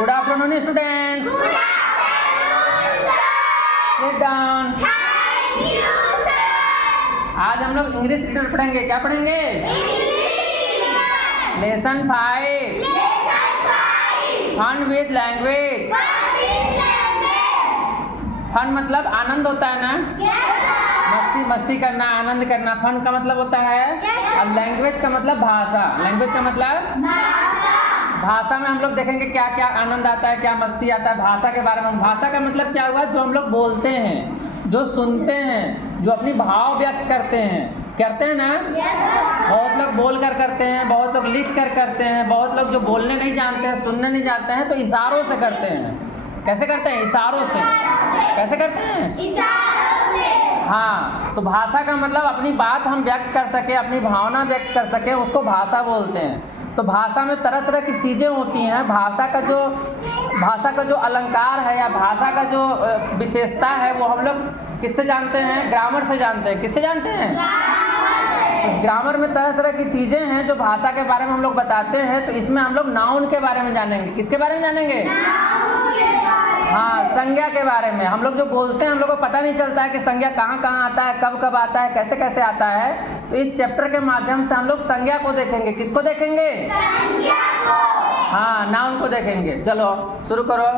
Good afternoon students. Good afternoon, sir. Sit down. Thank you, sir. आज हम लोग English reader पढ़ेंगे। क्या पढ़ेंगे? English lesson 5 Lesson 5. Fun with language. Fun with language. Fun मतलब आनंद होता है ना, Yes, sir. मस्ती मस्ती करना, आनंद करना। फन का मतलब होता है। Yes. अब लैंग्वेज का मतलब भाषा। लैंग्वेज का मतलब भाषा. भाषा में हम लोग देखेंगे क्या क्या आनंद आता है, क्या मस्ती आता है। भाषा के बारे में, भाषा का मतलब क्या हुआ? जो हम लोग बोलते हैं, जो सुनते हैं, जो अपनी भाव व्यक्त करते हैं ना। Yes, sir. बहुत लोग बोल कर करते हैं, बहुत लोग लिख कर करते हैं, बहुत लोग जो बोलने नहीं जानते हैं, सुनने नहीं जानते हैं, तो इशारों से करते हैं। कैसे करते हैं? इशारों से। कैसे करते हैं? इशारों से. हाँ, तो भाषा का मतलब अपनी बात हम व्यक्त कर सके, अपनी भावना व्यक्त कर सके, उसको भाषा बोलते हैं। तो भाषा में तरह तरह की चीज़ें होती हैं। भाषा का जो अलंकार है या भाषा का जो विशेषता है, वो हम लोग किससे जानते हैं? ग्रामर से जानते हैं। किससे जानते हैं? तो ग्रामर में तरह तरह की चीज़ें हैं जो भाषा के बारे में हम लोग बताते हैं। तो इसमें हम लोग नाउन के बारे में जानेंगे। किसके बारे में जानेंगे? हाँ, संज्ञा के बारे में। हम लोग जो बोलते हैं, हम लोग को पता नहीं चलता है कि संज्ञा कहाँ कहाँ आता है, कब कब आता है, कैसे कैसे आता है। तो इस चैप्टर के माध्यम से हम लोग संज्ञा को देखेंगे। किसको देखेंगे? संज्ञा को. हाँ, नाउन को देखेंगे। चलो शुरू करो।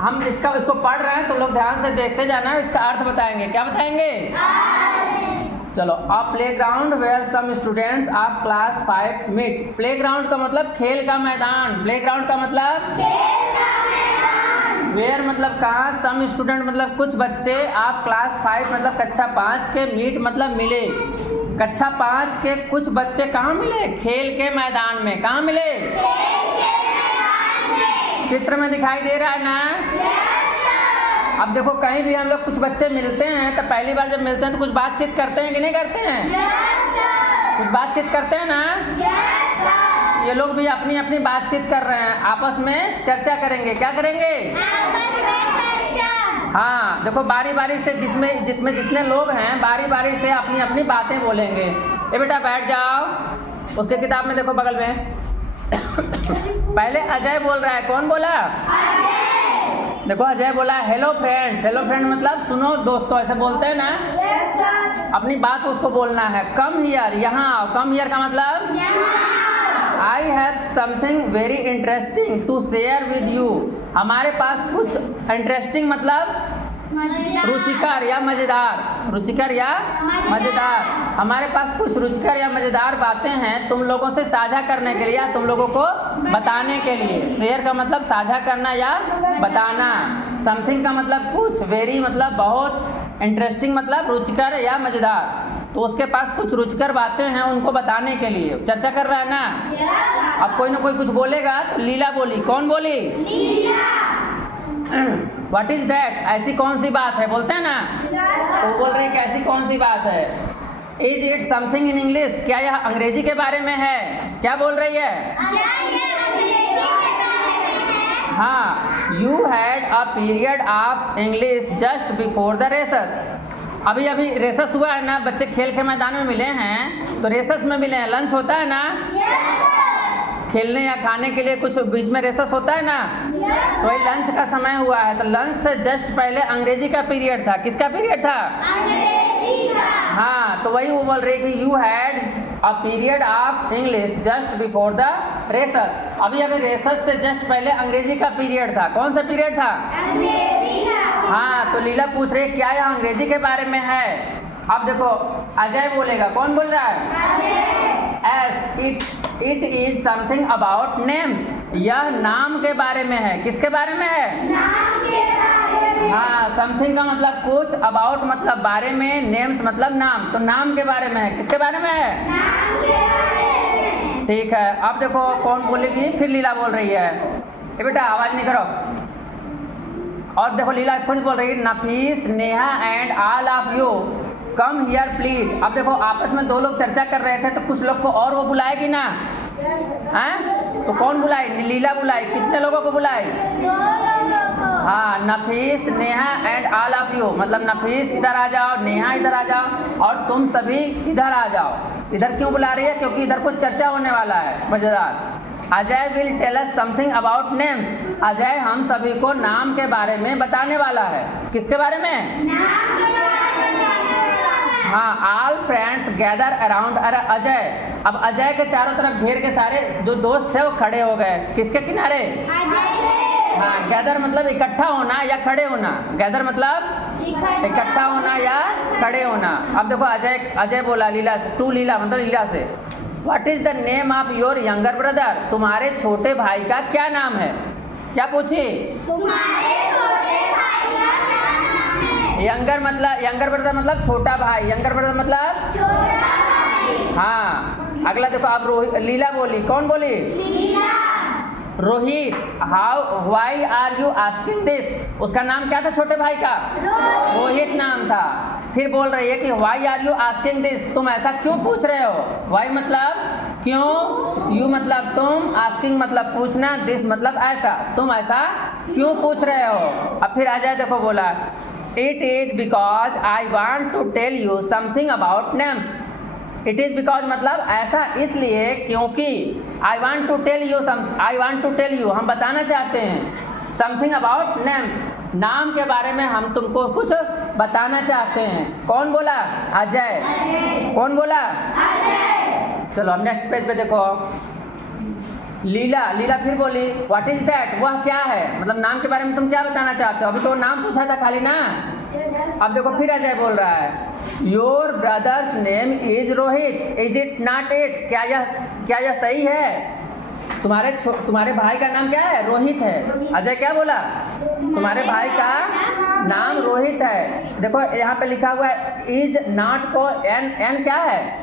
हम इसको पढ़ रहे हैं, तो लोग ध्यान से देखते जाना है। इसका अर्थ बताएंगे। क्या बताएंगे? चलो। A playground where some students of class 5 meet. Playground का मतलब खेल का मैदान। प्लेग्राउंड का मतलब वेयर मतलब कहाँ, सम स्टूडेंट मतलब कुछ बच्चे, ऑफ क्लास 5 मतलब कक्षा 5 के, मीट मतलब मिले। कक्षा 5 के कुछ बच्चे कहाँ मिले? खेल के मैदान में। कहाँ मिले? चित्र में दिखाई दे रहा है ना। अब देखो, कहीं भी हम लोग कुछ बच्चे मिलते हैं, तो पहली बार जब मिलते हैं तो कुछ बातचीत करते हैं कि नहीं करते हैं? कुछ बातचीत करते हैं ना। ये लोग भी अपनी अपनी बातचीत कर रहे हैं, आपस में चर्चा करेंगे। क्या करेंगे? हाँ, देखो बारी बारी से जिसमें जितने लोग हैं, बारी बारी से अपनी अपनी बातें बोलेंगे। ये बेटा बैठ जाओ। उसके किताब में देखो बगल में पहले अजय बोल रहा है। कौन बोला? देखो अजय बोला हेलो फ्रेंड्स। हेलो फ्रेंड मतलब सुनो दोस्तों, ऐसे बोलते हैं ना। अपनी बात उसको बोलना है। कम हियर, यहाँ आओ। कम हियर का मतलब I have something very interesting to share with you. हमारे पास कुछ इंटरेस्टिंग मतलब रुचिकर या मज़ेदार। रुचिकर या मज़ेदार। हमारे पास कुछ रुचिकर या मज़ेदार बातें हैं तुम लोगों से साझा करने के लिए या तुम लोगों को बताने के लिए। शेयर का मतलब साझा करना या बताना। समथिंग का मतलब कुछ, वेरी मतलब बहुत, इंटरेस्टिंग मतलब रुचिकर या मज़ेदार। तो उसके पास कुछ रुचिकर बातें हैं, उनको बताने के लिए चर्चा कर रहा है ना। अब कोई ना कोई कुछ बोलेगा, तो लीला बोली। कौन बोली? What is that? ऐसी कौन सी बात है? बोलते हैं ना। तो वो बोल रहे हैं कि ऐसी कौन सी बात है। Is it something in English? क्या यह अंग्रेजी के बारे में है? क्या बोल रही है? हाँ, you had a period of English just before the recess. अभी अभी रेसेस हुआ है ना, बच्चे खेल के मैदान में मिले हैं, तो रेसेस में मिले हैं। लंच होता है ना, खेलने या खाने के लिए कुछ बीच में रेसेस होता है ना। तो वही लंच का समय हुआ है, तो लंच से जस्ट पहले अंग्रेजी का पीरियड था। किसका पीरियड था? अंग्रेजी का। हाँ, तो वही वो बोल रही कि you had a period of English just before the recess. अभी अभी रेसेस से जस्ट पहले अंग्रेजी का पीरियड था। कौन सा पीरियड था? अंग्रेजी का। हाँ, तो लीला पूछ रही क्या यह अंग्रेजी के बारे में है। अब देखो अजय बोलेगा। कौन बोल रहा है? S it is something about names. यह नाम के बारे में है। किसके बारे में है? नाम के बारे में। हाँ, समथिंग का मतलब कुछ, अबाउट मतलब बारे में, नेम्स मतलब नाम। तो नाम के बारे में है। किसके बारे में है? नाम के बारे में। ठीक है। अब देखो कौन बोलेगी, फिर लीला बोल रही है। ए बेटा आवाज नहीं करो। और देखो लीला खुद बोल रही है, Nafees, Neha and all of you come here please. अब देखो आपस में दो लोग चर्चा कर रहे थे, तो कुछ लोग को और वो बुलाएगी ना। हैं? तो कौन बुलाई? लीला बुलाई। कितने लोगों को बुलाई? 2 लोगों को। हाँ, Nafees, Neha and all of you मतलब नफीस इधर आ जाओ, नेहा इधर आ जाओ, और तुम सभी इधर आ जाओ। इधर क्यों बुला रही है? क्योंकि इधर कुछ चर्चा होने वाला है मजेदार। Ajay will tell us something about names. Ajay हम सभी को नाम के बारे में बताने वाला है। किसके बारे में? नाम के बारे में हाँ, all friends gather around Ajay. अब अजय के चारों तरफ घेर के सारे जो दोस्त थे वो खड़े हो गए। किसके किनारे? अजय है। हाँ, गैदर मतलब इकट्ठा होना या खड़े होना। गैदर मतलब इकट्ठा होना या खड़े होना। अब देखो अजय बोला लीला से, टू लीला मतलब लीला से, what is the name of your younger brother? तुम्हारे छोटे भाई का क्या नाम है? क्या पूछी? तुम्हारे छोटे भाई का क्या नाम है? यंगर ब्रदर मतलब छोटा भाई। यंगर ब्रदर मतलब छोटा भाई। हाँ। अगला देखो, अब लीला बोली। कौन बोली? Leela. Rohit, why are you asking this? उसका नाम क्या था छोटे भाई का? रोहित नाम था। फिर बोल रही है कि why are you asking this? तुम ऐसा क्यों पूछ रहे हो? व्हाई मतलब क्यों, यू मतलब तुम, आस्किंग मतलब पूछना, दिस मतलब ऐसा, तुम ऐसा क्यों पूछ रहे हो? अब फिर अजय देखो बोला, it is because I want to tell you something about names. It is because मतलब ऐसा इसलिए क्योंकि I want to tell you हम बताना चाहते हैं, समथिंग अबाउट नेम्स नाम के बारे में हम तुमको कुछ बताना चाहते हैं। कौन बोला? अजय। कौन बोला? अजय। चलो अब नेक्स्ट पेज पे देखो, लीला फिर बोली, व्हाट इज दैट? वह क्या है? मतलब नाम के बारे में तुम क्या बताना चाहते हो? अभी तो नाम पूछा था खाली ना। अब देखो फिर अजय बोल रहा है, your brother's name is Rohit, is it not it? क्या यह सही है? तुम्हारे भाई का नाम क्या है? रोहित है। अजय क्या बोला? तुम्हारे भाई का नाम रोहित है। देखो यहाँ पे लिखा हुआ है इज नॉट को एन क्या है?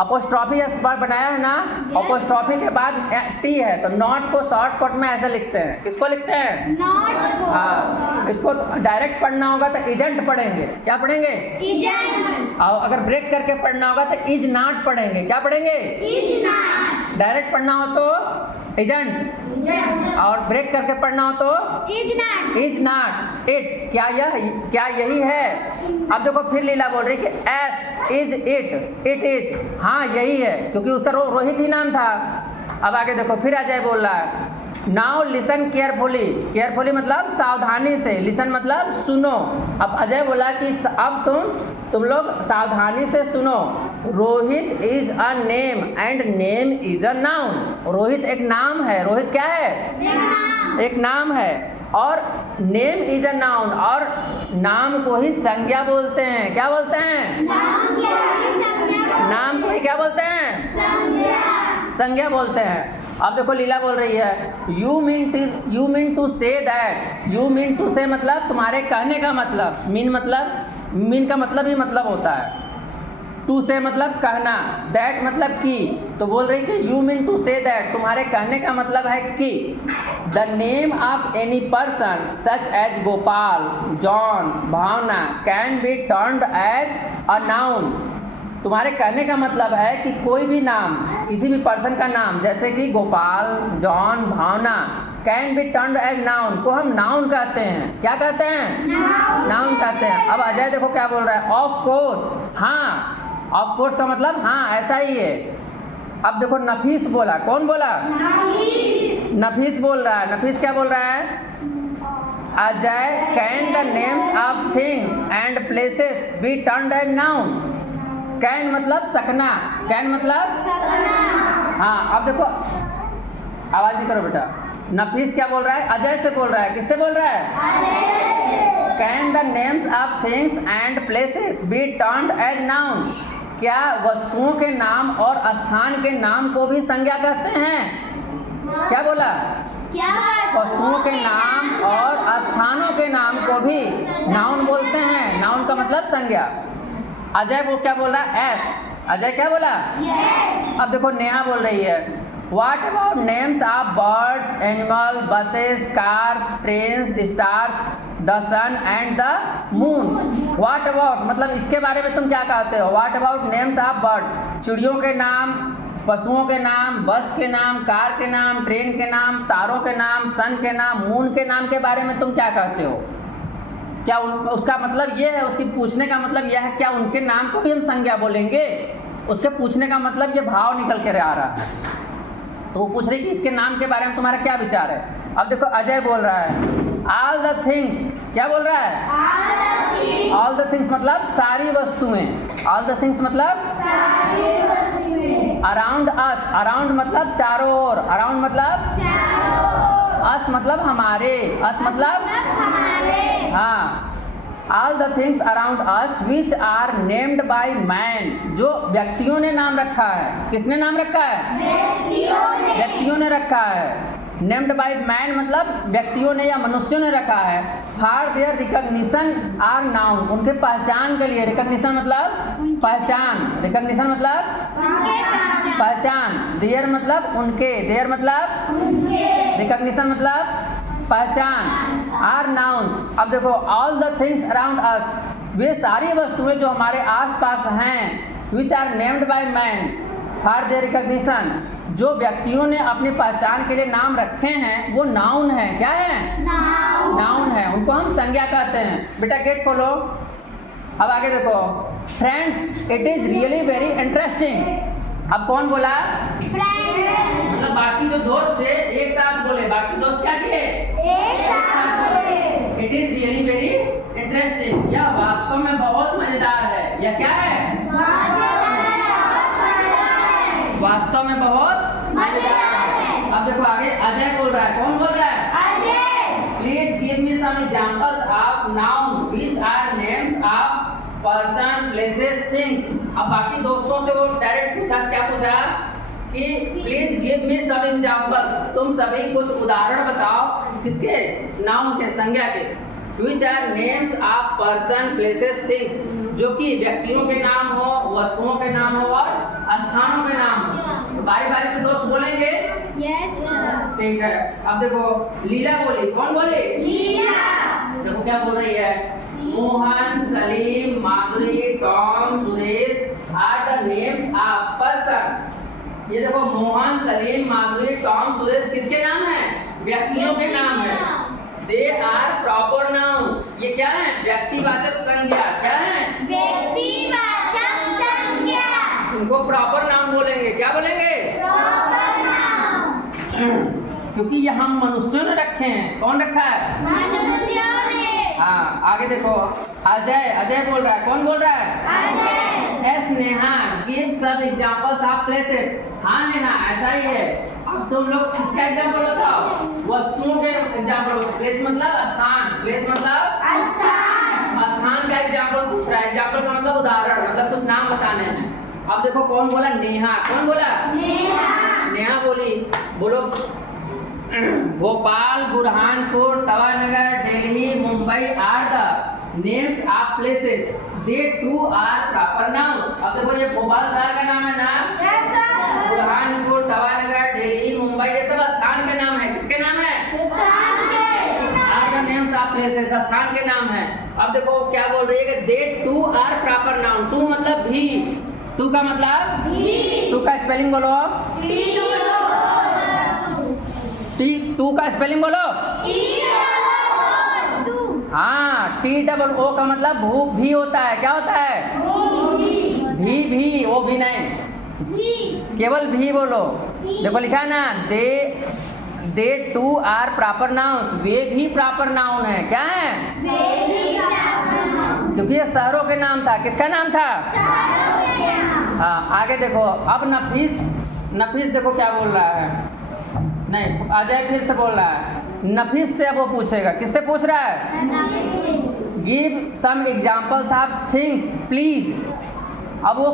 अपोस्ट्रॉफी इस बार बनाया है ना, अपोस्ट्रॉफी के बाद टी है, तो नॉट को शॉर्टकट में ऐसे लिखते हैं। किसको लिखते हैं? नॉट को। हाँ, इसको डायरेक्ट पढ़ना होगा तो इजेंट पढ़ेंगे। क्या पढ़ेंगे? इजेंट। और अगर ब्रेक करके पढ़ना होगा तो इज नॉट पढ़ेंगे। क्या पढ़ेंगे? Is not. डायरेक्ट पढ़ना हो तो इजेंट, और ब्रेक करके पढ़ना हो तो इज नॉट इट। क्या यही है? अब देखो फिर लीला बोल रही कि एस इज इट इज, हाँ यही है, क्योंकि उसका रोहित ही नाम था। अब आगे देखो फिर अजय बोल रहा है, नाउ लिसन केयरफुली मतलब सावधानी से, लिसन मतलब सुनो। अब अजय बोला कि अब तुम लोग सावधानी से सुनो। Rohit is a name and name is a noun. Rohit एक नाम है। रोहित क्या है? एक नाम है, और नेम इज अ नाउन, और नाम को ही संज्ञा बोलते हैं। क्या बोलते हैं? नाम को ही क्या बोलते हैं? संज्ञा बोलते हैं। अब देखो लीला बोल रही है, you mean to say that. You mean to say मतलब तुम्हारे कहने का मतलब, मीन का मतलब ही मतलब होता है, टू से मतलब कहना, दैट मतलब कि। तो बोल रही कि you mean to say that, तुम्हारे कहने का मतलब है कि the name of any person such as Gopal, John, Bhavana can be turned as a noun. तुम्हारे कहने का मतलब है कि कोई भी नाम, किसी भी पर्सन का नाम, जैसे कि Gopal, John, Bhavana, can be turned as noun, को हम नाउन कहते हैं। क्या कहते हैं? नाउन कहते हैं। अब अजय देखो क्या बोल रहा है, ऑफ कोर्स, हाँ। ऑफ कोर्स का मतलब हाँ ऐसा ही है। अब देखो नफीस बोला। कौन बोला? नफीस बोल रहा है। नफीस क्या बोल रहा है? Ajay can the names of things and places be turned as noun. Can मतलब सकना, कैन मतलब हाँ। अब देखो आवाज नहीं करो बेटा। नफीस क्या बोल रहा है? अजय से बोल रहा है। किससे बोल रहा है? Can the names of things and places be turned as noun. क्या वस्तुओं के नाम और स्थान के नाम को भी संज्ञा कहते हैं? क्या बोला? वस्तुओं के नाम और स्थानों के नाम को भी नाउन बोलते हैं। नाउन का मतलब संज्ञा। अजय वो क्या बोल रहा है? एस। अजय क्या बोला? अब देखो नेहा बोल रही है, what about names of birds, animal, buses, cars, trains, stars, the sun and the moon. What about मतलब इसके बारे में तुम क्या कहते हो? What about names of bird, चिड़ियों के नाम, पशुओं के नाम, बस के नाम, कार के नाम, ट्रेन के नाम, तारों के नाम, सन के नाम, मून के नाम के बारे में तुम क्या कहते हो? क्या उसका मतलब ये है, उसकी पूछने का मतलब यह है, क्या उनके नाम को भी हम संज्ञा बोलेंगे? उसके पूछने का मतलब ये भाव निकल कर आ रहा है। तो वो पूछ रही कि इसके नाम के बारे में तुम्हारा क्या विचार है। अब देखो अजय बोल रहा है ऑल द थिंग्स, क्या बोल रहा है? ऑल द थिंग्स मतलब सारी वस्तुएं। ऑल द थिंग्स मतलब अराउंड अस, अराउंड मतलब चारों ओर, अराउंड मतलब अस मतलब हमारे, अस मतलब हाँ। All the things around us which are named by man, जो व्यक्तियों ने नाम रखा है। किसने नाम रखा है? व्यक्तियों ने रखा है। नेम्ड बाय मैन मतलब व्यक्तियों ने या मनुष्यों ने रखा है। For their recognition are noun, उनके पहचान के लिए। रिकॉग्निशन मतलब पहचान, रिकॉग्निशन मतलब पहचान। देयर मतलब उनके, देयर मतलब रिकॉग्निशन मतलब पहचान। Are nouns. अब देखो all the things around us, वे सारी वस्तुएं जो हमारे आसपास हैं, which are named by man for their recognition, जो व्यक्तियों ने अपनी पहचान के लिए नाम रखे हैं, वो नाउन है। क्या है? नाउन है। उनको हम संज्ञा कहते हैं। बेटा गेट खोलो। अब आगे देखो, friends it is really very interesting. अब कौन बोला? मतलब बाकी जो दोस्त थे एक साथ बोले, बाकी दोस्त क्या किए? एक साथ बोले। It is really very interesting, यह वास्तव में बहुत मजेदार है। यह क्या है? वास्तव में बहुत मजेदार है। अब देखो आगे अजय बोल रहा है। कौन बोल रहा है? Ajay. Please give me some examples of noun which are names of person, places, things. अब बाकी दोस्तों से वो डायरेक्ट पूछा, क्या पूछा कि please give me some examples, तुम सभी कुछ उदाहरण बताओ। किसके? नाउन के, संज्ञा के। Which are names of person, places, things, जो कि व्यक्तियों के नाम हो, वस्तुओं के नाम हो और स्थानों के नाम हो। तो बारी बारी से दोस्त बोलेंगे। Yes sir. ठीक है। अब देखो लीला बोली। कौन बोली? लीला। देखो क्या बोल रही है? Mohan, Salim, Madhuri, Tom, Suresh are the names of person. ये देखो मोहन, सलीम, माधुरी, टॉम, सुरेश किसके नाम है? व्यक्तियों के नाम है। दे आर प्रॉपर नाउन्स, ये क्या है? व्यक्तिवाचक संज्ञा। क्या है? व्यक्तिवाचक संज्ञा। उनको प्रॉपर नाउन बोलेंगे। क्या बोलेंगे? Proper noun. क्योंकि ये हम मनुष्यों ने रखे हैं। कौन रखा है? मनुष्यों ने। हाँ आगे देखो अजय, अजय बोल रहा है। कौन बोल रहा है? Ajay. As Neha give some examples of places. हाँ नेहा ऐसा ही है। अब तुम लोग किसका एग्जांपल बताओ? वस्तुओं के एग्जांपल। प्लेस मतलब स्थान, प्लेस मतलब स्थान, स्थान का एग्जांपल पूछ रहा है। एग्जांपल का मतलब उदाहरण, मतलब कुछ नाम बताने हैं। अब देखो कौन बोला? नेहा। कौन बोला? नेहा। नेहा बोली। बोलो Bhopal, Burhanpur, Tawanagar, Delhi, Mumbai are the names of places, they too are proper nouns. अब देखो ये भोपाल शहर का नाम है ना? Yes sir. बुरहानपुर, तवानगर, दिल्ली, मुंबई ये सब स्थान के नाम है। किसके नाम है? स्थान के। Are the names of places, स्थान के नाम है। अब देखो क्या बोल रही है कि they too are proper noun. Too मतलब भी, टू का मतलब भी। टू का स्पेलिंग बोलो। टू का स्पेलिंग बोलो। हाँ टी डबल ओ का मतलब भू भी होता है। क्या होता है? भी ओ भी नहीं, केवल भी बोलो। देखो लिखा है ना दे टू आर प्रॉपर नाउन्स, वे भी प्रॉपर नाउन है। क्या है? क्योंकि ये शहरों के नाम था। किसका नाम था? हाँ आगे देखो अब नफीस देखो क्या बोल रहा है। नहीं अजय फिर से बोल रहा है। नफीस से अब वो पूछेगा। किससे पूछ रहा है? Give some examples of things please. अब वो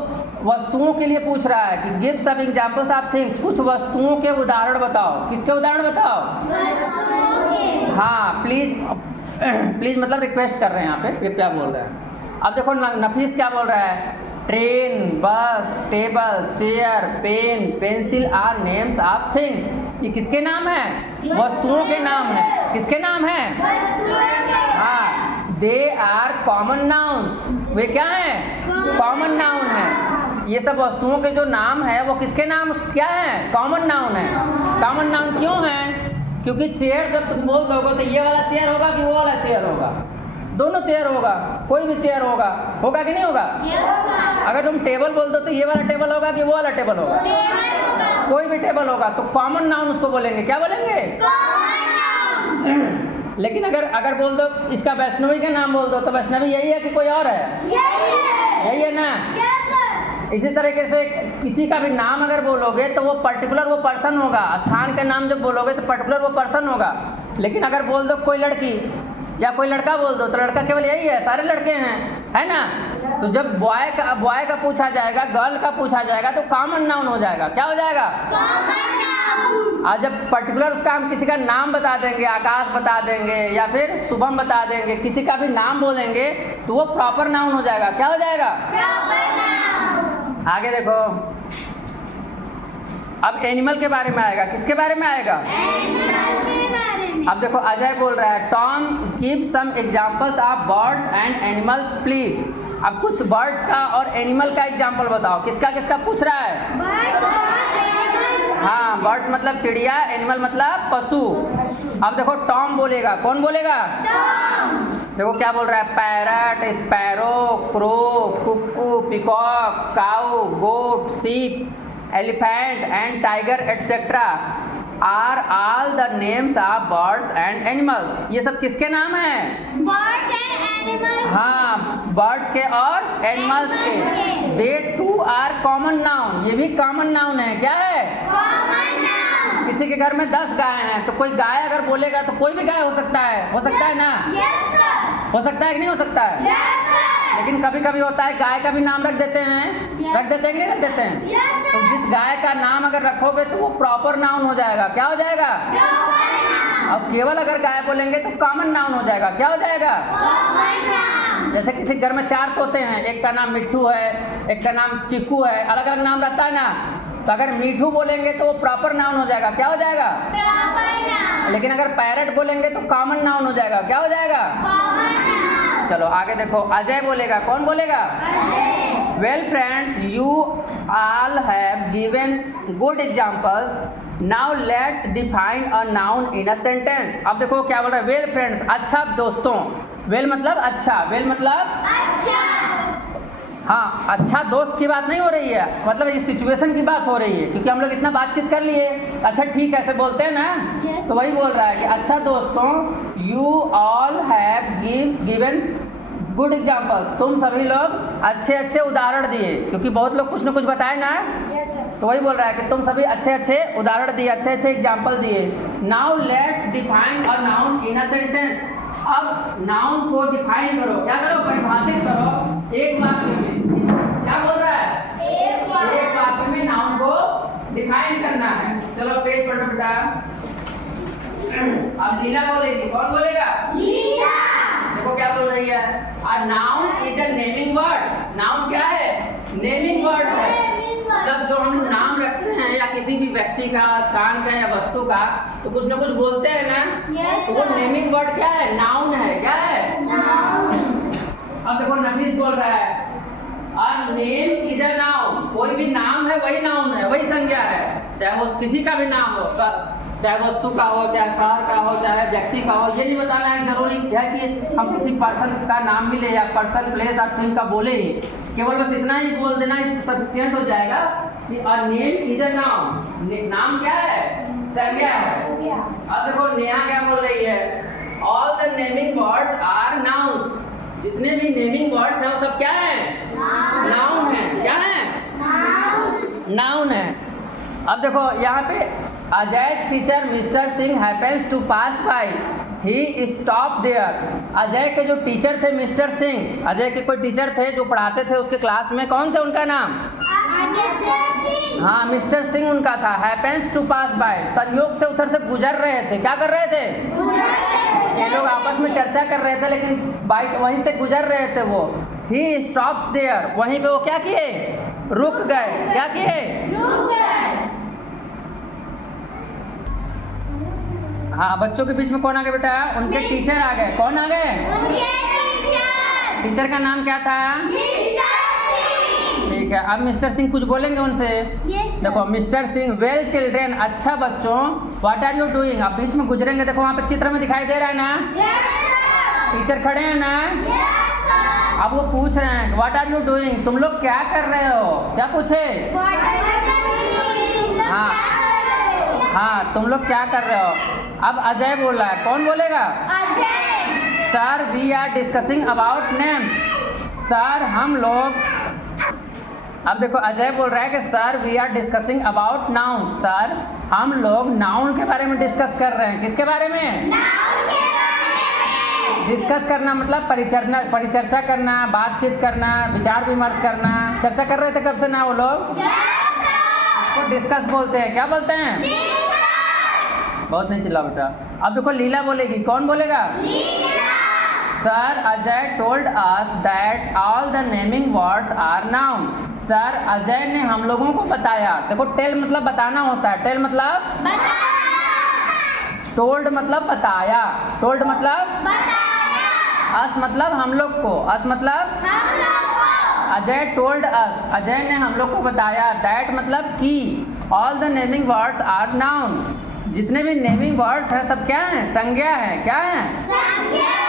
वस्तुओं के लिए पूछ रहा है कि give some examples of things, कुछ वस्तुओं के उदाहरण बताओ। किसके उदाहरण बताओ? हाँ प्लीज मतलब रिक्वेस्ट कर रहे हैं यहाँ पे, कृपया बोल रहे हैं। अब देखो नफीस क्या बोल रहा है? Train, bus, table, chair, pen, pencil are names of things. ये किसके नाम है? वस्तुओं के नाम है। किसके नाम है? हाँ दे आर कॉमन नाउन्स, वे क्या है? कॉमन नाउन है। ये सब वस्तुओं के जो नाम है वो किसके नाम क्या है? कॉमन नाउन है। कॉमन नाउन क्यों है? क्योंकि चेयर जब तुम बोल दोगे तो ये वाला चेयर होगा कि वो वाला चेयर होगा? दोनों चेयर होगा, कोई भी चेयर होगा, होगा कि नहीं होगा? अगर तुम टेबल बोल दो तो ये वाला टेबल होगा कि वो वाला टेबल होगा? कोई भी टेबल होगा तो कॉमन नाउन उसको बोलेंगे, क्या बोलेंगे? लेकिन अगर बोल दो इसका वैष्णवी का नाम बोल दो तो वैष्णवी यही है कि कोई और है? यही है ना। इसी तरीके से किसी का भी नाम अगर बोलोगे तो वो पर्टिकुलर वो पर्सन होगा, स्थान का नाम जब बोलोगे तो पर्टिकुलर वो पर्सन होगा। लेकिन अगर बोल दो कोई लड़की या कोई लड़का बोल दो तो लड़का केवल यही है, सारे लड़के हैं, है ना। तो जब बॉय का पूछा जाएगा, गर्ल का पूछा जाएगा तो कॉमन नाउन हो जाएगा, क्या हो जाएगा? आज जब पर्टिकुलर उसका हम किसी का नाम बता देंगे, आकाश बता देंगे या फिर शुभम बता देंगे, किसी का भी नाम बोलेंगे तो वो प्रॉपर नाउन हो जाएगा, क्या हो जाएगा? आगे देखो, अब एनिमल के बारे में आएगा। किसके बारे में आएगा? अब देखो अजय बोल रहा है Tom give some examples of birds and animals please. अब कुछ बर्ड्स का और एनिमल का एग्जांपल बताओ। किसका पूछ रहा है? हाँ, बर्ड्स मतलब चिड़िया, एनिमल मतलब पशु। अब देखो टॉम बोलेगा, कौन बोलेगा? देखो क्या बोल रहा है, parrot, sparrow, crow, cuckoo, peacock, cow, goat, sheep, elephant and tiger etcetera are all the names of birds and animals. ये सब किसके नाम हैं? Birds and animals. हाँ, बर्ड्स के और एनिमल्स के। They too are common noun, ये भी कॉमन नाउन है। क्या है? Common noun. किसी के घर में 10 गाय हैं तो कोई गाय अगर बोलेगा तो कोई भी गाय हो सकता है ना? Yes sir. हो सकता है कि नहीं हो सकता है? Yes sir. लेकिन कभी कभी होता है गाय का भी नाम रख देते हैं, रख देते हैं कि नहीं रख देते हैं? यस तो जिस गाय का नाम अगर रखोगे तो वो प्रॉपर नाउन हो जाएगा, क्या हो जाएगा? और केवल अगर गाय बोलेंगे तो कॉमन नाउन हो जाएगा, क्या हो जाएगा? Common noun. जैसे किसी घर में 4 तोते हैं, एक का नाम मिट्टू है, एक का नाम चिक्कू है, अलग अलग नाम रहता है ना। तो अगर मीठू बोलेंगे तो वो प्रॉपर नाउन हो जाएगा, क्या हो जाएगा? Proper noun. लेकिन अगर पैरट बोलेंगे तो कॉमन नाउन हो जाएगा, क्या हो जाएगा? Common noun. चलो आगे देखो, अजय बोलेगा, कौन बोलेगा? Well friends, you all have given good examples, now let's define a noun in a sentence. अब देखो क्या बोल रहा है, वेल फ्रेंड्स, अच्छा दोस्तों। वेल मतलब अच्छा, वेल मतलब अच्छा। हाँ, अच्छा दोस्त की बात नहीं हो रही है, मतलब इस सिचुएशन की बात हो रही है, क्योंकि हम लोग इतना बातचीत कर लिए। अच्छा ठीक है ऐसे बोलते हैं ना। Yes. तो वही बोल रहा है कि अच्छा दोस्तों, you all have given good examples, तुम सभी लोग अच्छे अच्छे उदाहरण दिए, क्योंकि बहुत लोग कुछ न कुछ बताए ना। Yes sir. तो वही बोल रहा है कि तुम सभी अच्छे अच्छे उदाहरण दिए, अच्छे अच्छे एग्जाम्पल दिए। Now let's define a noun in a sentence. अब नाउन को डिफाइन करो, क्या करो? परिभाषित करो एक वाक्य में। क्या बोल रहा है? एक वाक्य में नाउन को डिफाइन करना है। चलो पेज पढ़ो बेटा। अब लीला बोलेगी, कौन बोलेगा? लीला। देखो क्या बोल रही है, a noun is a naming word. Noun क्या है? नेमिंग वर्ड है। मतलब जो हम नाम रखते हैं या किसी भी व्यक्ति का, स्थान का या वस्तु का, तो कुछ ना कुछ बोलते हैं ना। Yes, तो वो sir. नेमिंग वर्ड क्या है? नाउन है। क्या है? नाउन। अब देखो नफीस बोल रहा है, a name is a noun. कोई भी नाम है वही नाउन है, वही संज्ञा है, चाहे वो किसी का भी नाम हो, चाहे वस्तु का हो, चाहे शहर का हो, चाहे व्यक्ति का हो। ये नहीं बताना है जरूरी है कि हम किसी पर्सन का नाम भी ले या पर्सन, प्लेस और थिंग का बोले ही, केवल बस इतना ही बोल देना ही सफिशिएंट हो जाएगा कि a name is a noun. नाम क्या है? संज्ञा है। अब देखो नेहा क्या बोल रही है, all the naming words are nouns. जितने भी नेमिंग वर्ड्स हैं वो सब क्या है? नाउन है। क्या है? नाउन है। अब देखो यहाँ पे Ajay teacher mister Singh happens to pass by, he stop there. Ajay के जो टीचर थे मिस्टर सिंह, अजय के कोई टीचर थे जो पढ़ाते थे उसके क्लास में, कौन थे उनका नाम? हाँ, मिस्टर सिंह उनका था। हैपेंस टू पास बाय, संयोग से उधर से गुजर रहे थे। क्या कर रहे थे? ये लोग आपस में चर्चा कर रहे थे लेकिन बाइक वहीं से गुजर रहे थे वो। ही स्टॉप्स देयर, वहीं पे वो क्या किए? रुक गए। क्या किए? रुक गए। हाँ, बच्चों के बीच में कौन आ गए बेटा? उनके टीचर आ गए। कौन आ गए? उनके टीचर। टीचर का नाम क्या था? मिस्टर सिंह। ठीक है, अब मिस्टर सिंह कुछ बोलेंगे उनसे। यस देखो मिस्टर सिंह, वेल चिल्ड्रेन, अच्छा बच्चों, व्हाट आर यू डूइंग। अब बीच में गुजरेंगे, देखो वहाँ पे चित्र में दिखाई दे रहा है ना। टीचर खड़े हैं ना? Yes, sir. अब वो पूछ रहे हैं व्हाट आर यू डूइंग, तुम लोग क्या कर रहे हो? क्या पूछे? What are you doing? हाँ। हाँ, तुम लोग क्या कर रहे हो? अब अजय बोल रहा है, कौन बोलेगा? Ajay. Sir we are discussing about names. Sir हम लोग, अब देखो अजय बोल रहा है कि sir we are discussing about noun. Sir हम लोग नाउन के बारे में डिस्कस कर रहे हैं। किसके बारे में? Noun के बारे में। डिस्कस करना मतलब परिचर्चा करना, बातचीत करना, विचार विमर्श करना। चर्चा कर रहे थे कब से ना वो लोग? Yes, sir. उसको डिस्कस बोलते हैं। क्या बोलते हैं? Discuss. बहुत नहीं चिल्ला बेटा। अब देखो लीला बोलेगी, कौन बोलेगा? Leela. Sir Ajay told us that all the naming words are noun. Sir Ajay ने हम लोगों को बताया। देखो टेल मतलब बताना होता है। टेल मतलब, बताया। टोल्ड मतलब बताया, टोल्ड मतलब, बताया। अस मतलब हम लोग को, अस मतलब हम लोग को। अजय टोल्ड अस, अजय ने हम लोग को बताया। दैट मतलब कि all the naming words are noun. जितने भी नेमिंग वर्ड्स हैं सब क्या हैं? संज्ञा है। क्या है? संज्ञा है।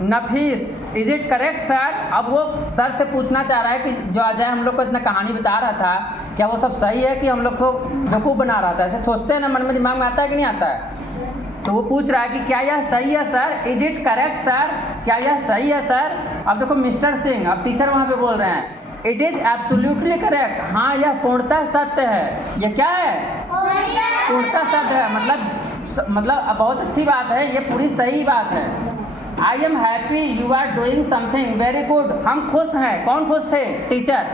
नफीस, इज इट करेक्ट सर? अब वो सर से पूछना चाह रहा है कि जो अजय हम लोग को इतना कहानी बता रहा था, क्या वो सब सही है कि हम लोग को बेवकूफ़ बना रहा था? ऐसे सोचते हैं ना, मन में दिमाग में आता है कि नहीं आता है? तो वो पूछ रहा है कि क्या यह सही है sir? Is it correct sir? क्या यह सही है सर? अब देखो मिस्टर सिंह, अब टीचर वहाँ पे बोल रहे हैं इट इज़ एब्सोल्युटली करेक्ट। हाँ यह पूर्णतः सत्य है। यह क्या है? पूर्णतः सत्य है, मतलब अब बहुत अच्छी बात है, ये पूरी सही बात है। I am happy you are doing something very good. हम खुश हैं। कौन खुश थे? टीचर।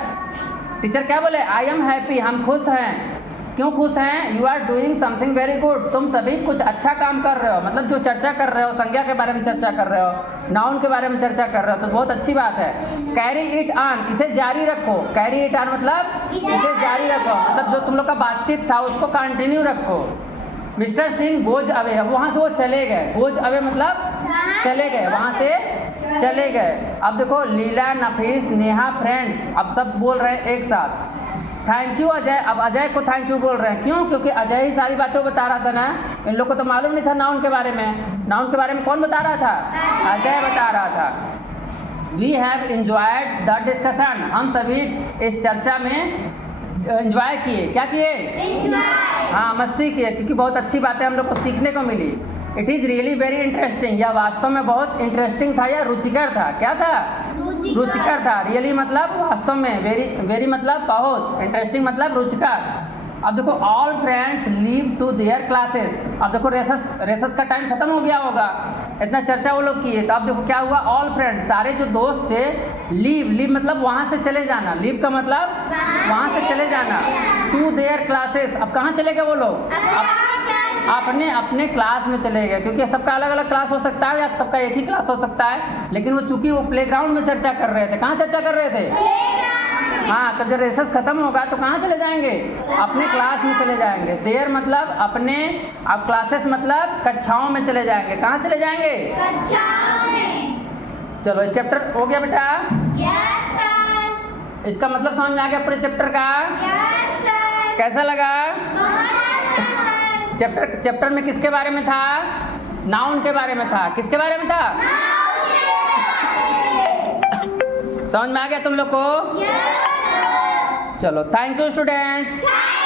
टीचर क्या बोले? आई एम हैप्पी, हम खुश हैं। क्यों खुश हैं? You are doing something very good, तुम सभी कुछ अच्छा काम कर रहे हो। मतलब जो चर्चा कर रहे हो, संज्ञा के बारे में चर्चा कर रहे हो, नाउन के बारे में चर्चा कर रहे हो, तो बहुत अच्छी बात है। कैरी इट ऑन, इसे जारी रखो। कैरी इट ऑन मतलब इसे जारी रखो, मतलब जो तुम लोग का बातचीत था उसको कंटिन्यू रखो। मिस्टर सिंह गोज अवे, अब वहाँ से वो चले गए। गोज अवे मतलब चले गए, वहाँ से चले गए। अब देखो लीला, नफीस, नेहा, फ्रेंड्स, अब सब बोल रहे हैं एक साथ थैंक यू अजय। अब अजय को थैंक यू बोल रहे हैं। क्यों? क्योंकि अजय ही सारी बातें बता रहा था ना। इन लोग को तो मालूम नहीं था नाउन के बारे में। नाउन के बारे में कौन बता रहा था? अजय बता रहा था। We have enjoyed the discussion, हम सभी इस चर्चा में एंजॉय किए। क्या किए? Enjoy. हाँ मस्ती किए, क्योंकि बहुत अच्छी बातें हम लोग को सीखने को मिली। It is really very interesting, यह वास्तव में बहुत इंटरेस्टिंग था या रुचिकर था। क्या था? रुचिकर था। रियली मतलब वास्तव में, वेरी मतलब बहुत, इंटरेस्टिंग मतलब रुचिकर। अब देखो all friends leave to their classes. अब देखो रेसस का टाइम खत्म हो गया होगा, इतना चर्चा वो लोग किए, तो अब देखो क्या हुआ? ऑल फ्रेंड्स, सारे जो दोस्त थे, लीव मतलब वहाँ से चले जाना। लीव का मतलब वहाँ से चले जाना। टू देयर क्लासेस, अब कहाँ चले गए वो लोग? अपने क्लास में चले गए, क्योंकि सबका अलग अलग क्लास हो सकता है या सबका एक ही क्लास हो सकता है, लेकिन वो चूंकि वो प्लेग्राउंड में चर्चा कर रहे थे। कहाँ चर्चा कर रहे थे? हाँ, तब जब रेसेस खत्म होगा तो कहाँ चले जाएंगे? अपने क्लास में चले जाएंगे। देयर मतलब अपने, अब क्लासेस मतलब कक्षाओं में चले जाएंगे। कहाँ चले जाएंगे? कक्षाओं में। चलो ये चैप्टर हो गया बेटा। Yes, sir. इसका मतलब समझ में आ गया पूरे चैप्टर का? Yes, sir. कैसा लगा? बहुत अच्छा, sir. चैप्टर में किसके बारे में था? नाउन के बारे में था। किसके बारे में था? समझ में आ गया तुम लोग को? Yes, sir. चलो थैंक यू स्टूडेंट्स। Thank